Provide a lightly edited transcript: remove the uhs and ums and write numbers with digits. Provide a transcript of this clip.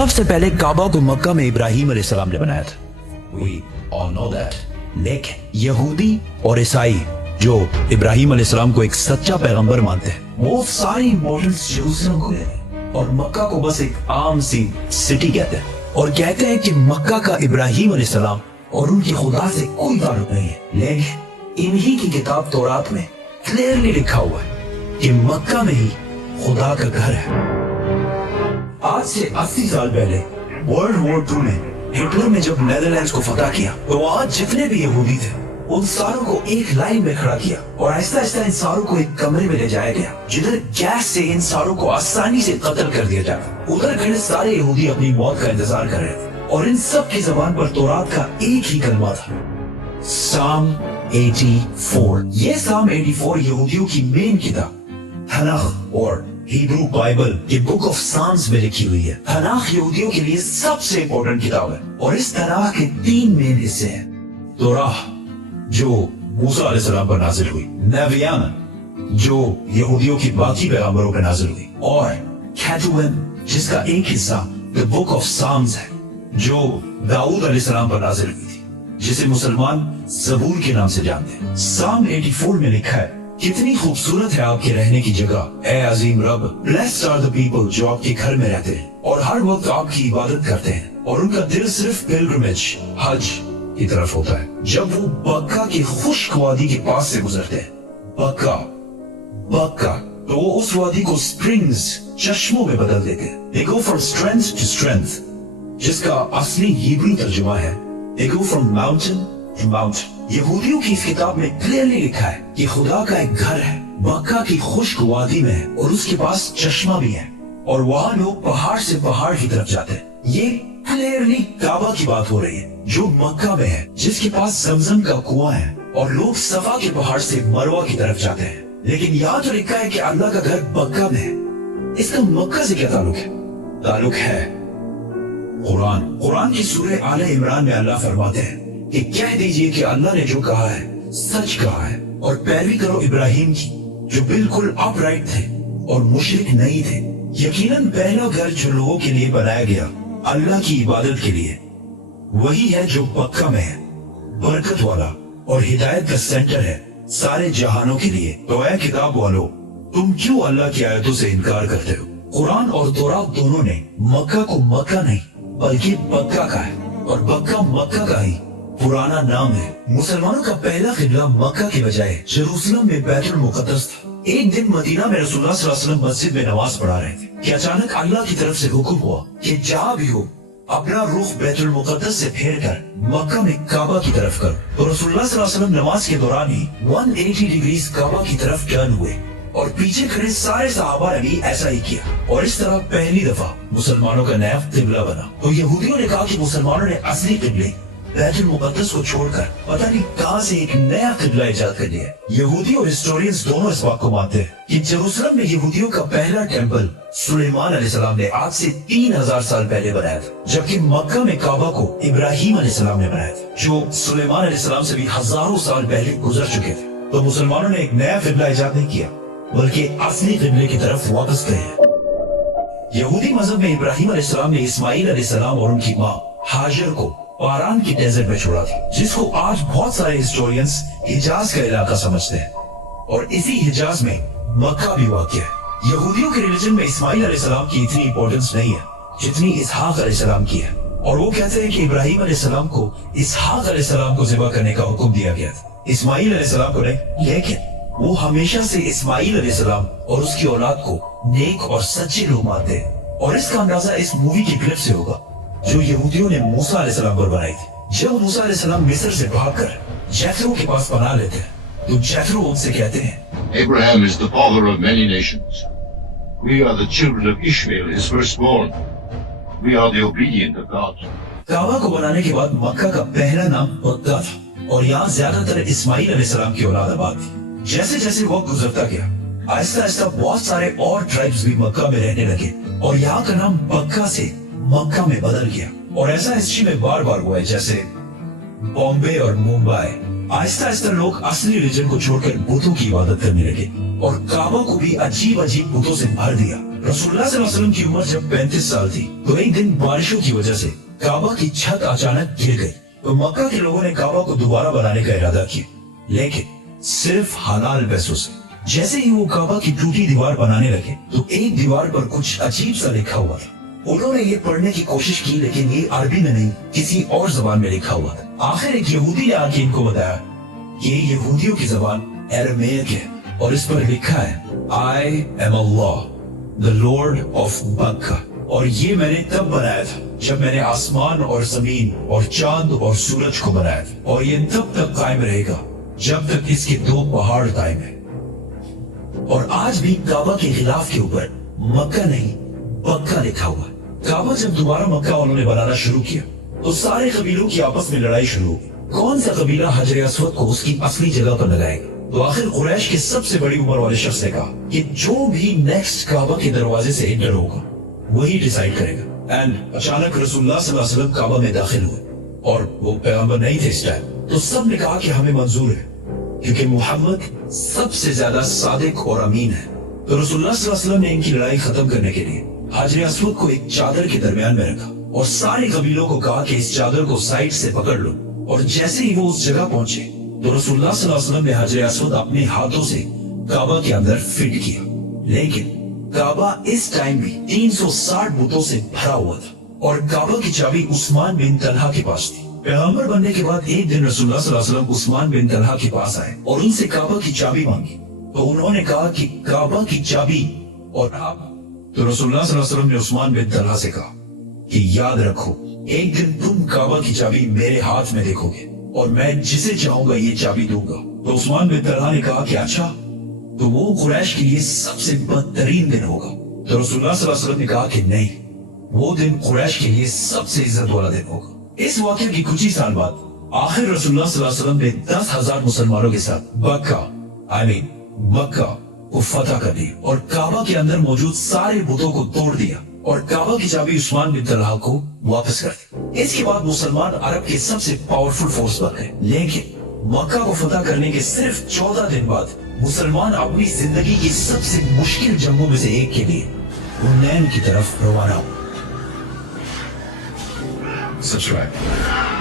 सबसे पहले काबा को मक्का में इब्राहिम अलैहिस्सलाम ने बनाया था। We all know that. लेकिन यहूदी और ईसाई जो इब्राहिम अलैहिस्सलाम को एक सच्चा पैगंबर मानते हैं, वो सारी इम्पोर्टेंस जेरूसलम को देते हैं और मक्का को बस एक आम सी सिटी कहते हैं, और कहते हैं कि मक्का का इब्राहिम अलैहिस्सलाम और उनकी खुदा से कोई ताल्लुक नहीं है। लेकिन इन्हीं की किताब तौरात में क्लियरली लिखा हुआ है कि मक्का में ही खुदा का घर है। आज से 80 साल पहले वर्ल्ड वॉर 2 में हिटलर ने जब नेदरलैंड्स को फतह किया तो वहाँ जितने भी यहूदी थे उन सारों को एक लाइन में खड़ा किया और आहिस्ता आहिस्ता इन सारों को एक कमरे में ले जाया गया, जिधर गैस से इन सारों को आसानी से कत्ल कर दिया जाता। उधर खड़े सारे यहूदी अपनी मौत का इंतजार कर रहे थे और इन सब की जबान पर तौरात का एक ही कलमा था, साम 84। ये साम 84 यहूदियों की मेन किताब तनाख और हिब्रू बाइबल के बुक ऑफ साम्स में लिखी हुई है। तनाख यहूदियों के लिए सबसे इम्पोर्टेंट किताब है और इस तनाख के 3 मेन हिस्से हैं। तौराह जो मूसा अलैहिस्सलाम पर नाजिल हुई, नबियान जो यहूदियों की बाकी पैगंबरों पर नाजिल हुई, और केटुबिम जिसका एक हिस्सा द बुक ऑफ साम्स है जो दाऊद अलैहिस्सलाम पर नाजिल हुई थी, जिसे मुसलमान ज़बूर के नाम से जानते हैं। साम 84 में लिखा है, कितनी खूबसूरत है आपके रहने की जगह ए अजीम रब, ब्लेस्ड आर द पीपल जो आपके घर में रहते हैं और हर वक्त आपकी इबादत करते हैं और उनका दिल सिर्फ पिलग्रिमेज हज की तरफ होता है। जब वो बक्का की खुश्क वादी के पास से गुजरते हैं, बक्का तो वो उस वादी को स्प्रिंग्स चश्मों में बदल देते हैं। They go from strength to strength, जिसका असली हिब्रू तर्जुमा है They go from mountain to mountain। यहूदियों की इस किताब में क्लियरली लिखा है कि खुदा का एक घर है, बक्का की खुश्क वादी में है और उसके पास चश्मा भी है और वहाँ लोग पहाड़ से पहाड़ की तरफ जाते हैं। ये क्लियरली काबा की बात हो रही है जो मक्का में है, जिसके पास जमजम का कुआं है और लोग सफा के पहाड़ से मरवा की तरफ जाते हैं। लेकिन यहाँ तो लिखा है कि अल्लाह का घर मक्का में है। इसका मक्का से क्या ताल्लुक है? ताल्लुक है कुरान की सूरह आले इमरान में अल्लाह फरमाते हैं कि कह दीजिए कि अल्लाह ने जो कहा है सच कहा है और पैरवी करो इब्राहिम की जो बिल्कुल अपराइट थे और मुशरिक नहीं थे। यकीनन पहला घर जो लोगों के लिए बनाया गया अल्लाह की इबादत के लिए वही है जो मक्का में है, बरकत वाला और हिदायत का सेंटर है सारे जहानों के लिए। तो ऐ किताब वालों, तुम क्यों अल्लाह की आयतों से इनकार करते हो? कुरान और तौरात दोनों ने मक्का को मक्का नहीं बल्कि बक्का कहा है और बक्का मक्का का ही पुराना नाम है। मुसलमानों का पहला किबला मक्का के बजाय जेरूसलम में बैतुल मुकद्दस था। एक दिन मदीना में रसूलुल्लाह सल्लल्लाहु अलैहि वसल्लम मस्जिद में नमाज पढ़ा रहे थे कि अचानक अल्लाह की तरफ से हुक्म हुआ कि जहाँ भी हो अपना रुख बैतुल मुकद्दस से फेर कर मक्का में काबा की तरफ करो। तो रसूलुल्लाह सल्लल्लाहु अलैहि वसल्लम नमाज के दौरान ही 180 डिग्रीज काबा की तरफ टर्न हुए और पीछे खड़े सारे सहाबा ने भी ऐसा ही किया और इस तरह पहली दफा मुसलमानों का नया किबला बना। तो यहूदियों ने कहा कि मुसलमानों ने असली किबले बैतुल मुकद्दस को छोड़कर पता नहीं कहां से एक नया किबला इजाद कर लिया। यहूदी और हिस्टोरियंस दोनों इस बात को मानते हैं कि जेरूसलम में यहूदियों का पहला टेम्पल सुलेमान अलैहिस्सलाम ने आज से 3000 साल पहले बनाया था, जबकि मक्का में काबा को इब्राहिम अलैहिस्सलाम ने बनाया था जो सुलेमान अलैहिस्सलाम से भी हजारों साल पहले गुजर चुके थे। तो मुसलमानों ने एक नया किबला इजाद नहीं किया बल्कि असली किबले की तरफ वापस गए। यहूदी मजहब में इब्राहिम अलैहिस्सलाम ने इस्माइल अलैहिस्सलाम और उनकी माँ हाजर को पारान की डेजर्ट में छोड़ा था, जिसको आज बहुत सारे हिस्टोरियंस हिजाज का इलाका समझते हैं और इसी हिजाज में मक्का भी वाक़ है। यहूदियों के रिलीजन में इस्माइल अलैहिस्सलाम की इतनी इंपॉर्टेंस नहीं है जितनी इसहाक अलैहिस्सलाम की है और वो कहते हैं कि इब्राहिम अलैहिस्सलाम को इसहाक अलैहिस्सलाम को ज़िबा करने का हुक्म दिया गया था, इस्माइल अलैहिस्सलाम को नहीं। लेकिन वो हमेशा से इस्माइल अलैहिस्सलाम और उसकी औलाद को नेक और सच्चे लोग मानते हैं और इसका अंदाजा इस मूवी की क्लिप से होगा जो यहूदियों ने मूसा अलैहिस्सलाम पर बनाई थी। जब मूसा अलैहिस्सलाम मिस्र से भागकर जेथरो के पास पनाह लेते हैं तो जेथरो उनसे कहते हैं, Abraham is the father of many nations. We are the children of Ishmael, his firstborn. We are the obedient of God. काबा को बनाने के बाद मक्का का पहला नाम मक्का था और यहाँ ज्यादातर इस्माइल अलैहिस्सलाम की औलाद आबाद थी। जैसे जैसे वक्त गुजरता गया आहिस्ता आहिस्ता बहुत सारे और ट्राइब्स भी मक्का में रहने लगे और यहाँ का नाम मक्का से मक्का में बदल गया और ऐसा हिस्ट्री में बार बार हुआ है, जैसे बॉम्बे और मुंबई। आहिस्ता आहिस्ता लोग असली रिलीजन को छोड़कर बुतों की इबादत करने लगे और काबा को भी अजीब अजीब बुतों से भर दिया रसूलुल्लाह सल्लल्लाहु अलैहि वसल्लम की उम्र जब 35 साल थी तो एक दिन बारिशों की वजह से काबा की छत अचानक गिर गई। तो मक्का के लोगों ने काबा को दोबारा बनाने का इरादा किया, लेकिन सिर्फ हलाल पैसों से। जैसे ही वो काबा की टूटी दीवार बनाने लगे तो एक दीवार पर कुछ अजीब सा लिखा हुआ था। उन्होंने ये पढ़ने की कोशिश की, लेकिन ये अरबी में नहीं किसी और जबान में लिखा हुआ था। आखिर एक यहूदी ने आके इनको बताया कि ये यहूदियों की जबान अरमेक है और इस पर लिखा है I am Allah the lord of Mecca. और ये मैंने तब बनाया था जब मैंने आसमान और जमीन और चांद और सूरज को बनाया था, और ये तब तक कायम रहेगा जब तक इसके 2 पहाड़ कायम है। और आज भी काबा के खिलाफ के ऊपर मक्का नहीं बक्का लिखा हुआ है। काबा जब दोबारा मक्का उन्होंने बनाना शुरू किया तो सारे कबीलों की आपस में लड़ाई शुरू हो गई। कौन सा कबीला हजर अस्वद को उसकी असली जगह पर लगाएगा। तो आखिर कुरैश के सबसे बड़ी उम्र वाले शख्स ने कहा कि जो भी नेक्स्ट काबा के दरवाजे से एंटर होगा वही डिसाइड करेगा। एंड अचानक रसूलुल्लाह सल्लल्लाहु अलैहि वसल्लम काबा में दाखिल हुए और वो पैगंबर नहीं थे इस टाइम। तो सब ने कहा कि हमें मंजूर है क्योंकि मोहम्मद सबसे ज्यादा सादिक और अमीन है। तो रसूलुल्लाह सल्लल्लाहु अलैहि वसल्लम ने इनकी लड़ाई खत्म करने के लिए हाजर अस्वद को एक चादर के दरमियान में रखा और सारे कबीलों को कहा कि इस चादर को साइड से पकड़ लो। और जैसे ही वो उस जगह पहुंचे तो रसूलुल्लाह सल्लल्लाहु अलैहि वसल्लम ने हाजर अस्वद अपने हाथों से काबा के अंदर फिट किया। लेकिन काबा इस टाइम भी 360 बुतों से भरा हुआ था और काबा की चाबी उस्मान बिन तलहा के पास थी। पैगंबर बनने के बाद एक दिन रसूलुल्लाह सल्लल्लाहु अलैहि वसल्लम उस्मान बिन तलहा के पास आए और उनसे काबा की चाबी मांगी। तो उन्होंने कहा कि काबा की चाबी और आप। तो रसूलुल्लाह सल्लल्लाहु अलैहि वसल्लम ने उस्मान बिन तलहा से कहा कि याद रखो एक दिन तुम काबा की चाबी मेरे हाथ में देखोगे और मैं जिसे चाहूंगा ये चाबी दूंगा। तो उस्मान बिन तलहा ने कहा कि अच्छा, तो वो कुरैश के लिए सबसे बदतरीन दिन होगा। तो रसूलुल्लाह सल्लल्लाहु अलैहि वसल्लम ने कहा कि नहीं, वो दिन कुरैश के लिए सबसे इज्जत वाला दिन होगा। इस वाक़ये की कुछ ही साल बाद आखिर रसूलुल्लाह सल्लल्लाहु अलैहि वसल्लम ने 10,000 मुसलमानों के साथ मक्का को फतह कर दी और काबा के अंदर मौजूद सारे बुतों को तोड़ दिया और काबा की चाबी उस्मान बिन तलहा को वापस कर दी। इसके बाद मुसलमान अरब के सबसे पावरफुल फोर्स बन गए। लेकिन मक्का को फतह करने के सिर्फ 14 दिन बाद मुसलमान अपनी जिंदगी की सबसे मुश्किल जंगों में से एक के लिए हुनैन की तरफ रवाना हुए। Subscribe.